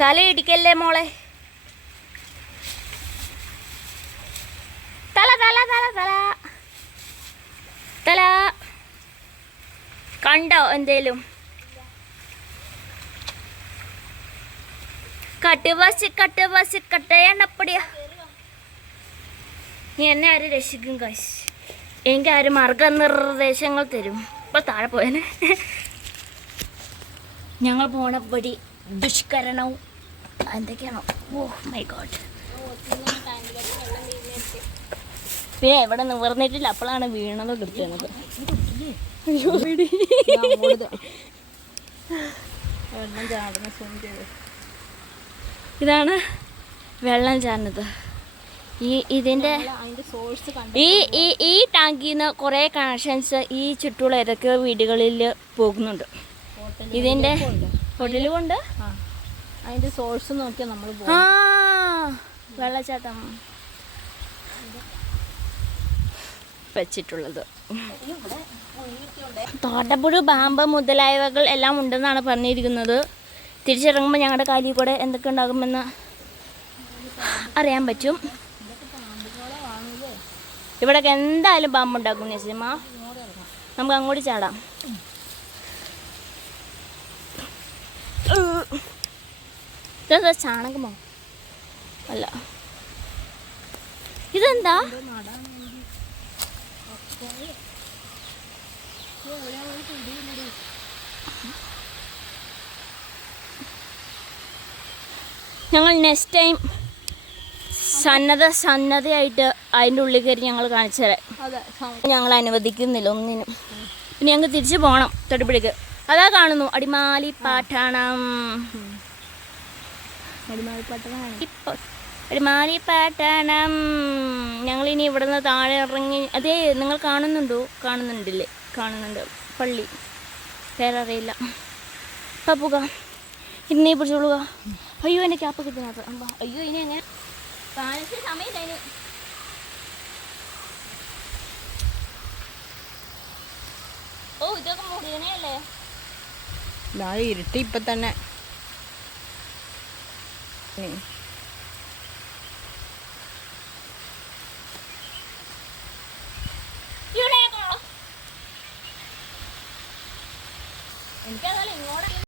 തല ഇടിക്കല്ലേ മോളെ. തല തല തല തല തല കണ്ടോ എന്തേലും? കട്ടയണപ്പടിയാ. നീ എന്നെ ആര് രക്ഷിക്കും കാശ്? എനിക്ക് ആര് മാർഗനിർദ്ദേശങ്ങൾ തരും? ഇപ്പോൾ താഴെ പോയനെ. ഞങ്ങൾ പോണപ്പടി ദുഷ്കരണവും എന്തൊക്കെയാണോ? Oh my God. പിന്നെ എവിടെ നിവർന്നിട്ടില്ല, അപ്പോഴാണ് വീണത് കിട്ടുന്നത്. ഇതാണ് വെള്ളം ചാടുന്നത്. ഇതിൻ്റെ ഈ ടാങ്കിൽ നിന്ന് കുറേ കണക്ഷൻസ് ഈ ചുറ്റുള്ള ഏതൊക്കെയോ വീടുകളിൽ പോകുന്നുണ്ട്. ഇതിൻ്റെ ഹോട്ടലും ഉണ്ട്. അതിൻ്റെ സോഴ്സ് നോക്കിയാൽ നമ്മൾ വെള്ളച്ചാട്ടം വെച്ചിട്ടുള്ളത്. തോട്ടപ്പുഴ, പാമ്പ് മുതലായവകൾ എല്ലാം ഉണ്ടെന്നാണ് പറഞ്ഞിരിക്കുന്നത്. തിരിച്ചിറങ്ങുമ്പോൾ ഞങ്ങളുടെ കാലിൽ കൂടെ എന്തൊക്കെ ഉണ്ടാകുമെന്ന് അറിയാൻ പറ്റും. ഇവിടെയൊക്കെ എന്തായാലും പാമ്പുണ്ടാക്കും നസീമ. നമുക്ക് അങ്ങോട്ട് ചാടാം. ഇതെന്താ, ചാണകമോ? അല്ല, ഇതെന്താ? ഞങ്ങൾ നെക്സ്റ്റ് ടൈം സന്നദ്ധയായിട്ട് അതിൻ്റെ ഉള്ളിൽ കയറി ഞങ്ങൾ കാണിച്ചു തരാം. ഞങ്ങൾ അനുവദിക്കുന്നില്ല ഒന്നിനും. പിന്നെ ഞങ്ങൾക്ക് തിരിച്ചു പോകണം തൊടുപുഴയ്ക്ക്. അതാ കാണുന്നു അടിമാലി പാട്ടാണം. അടിമാലി പാട്ടാണം. ഞങ്ങളിനി ഇവിടെ നിന്ന് താഴെ ഇറങ്ങി. അതേ, നിങ്ങൾ കാണുന്നുണ്ടോ? കാണുന്നുണ്ട് പള്ളി. പേരറിയില്ല. പപ്പുക ഇന്നേ പിടിച്ചോളുക. അയ്യോ, എൻ്റെ ക്യാപ്പ് കിട്ടുന്നത്. അയ്യോ, ഇനി എങ്ങനെ കാണിച്ച സമയത്ത് അതിന്. ഓ, ഇതൊക്കെ മുടിയണല്ലേ? ഇരുട്ടി ഇപ്പൊ തന്നെ.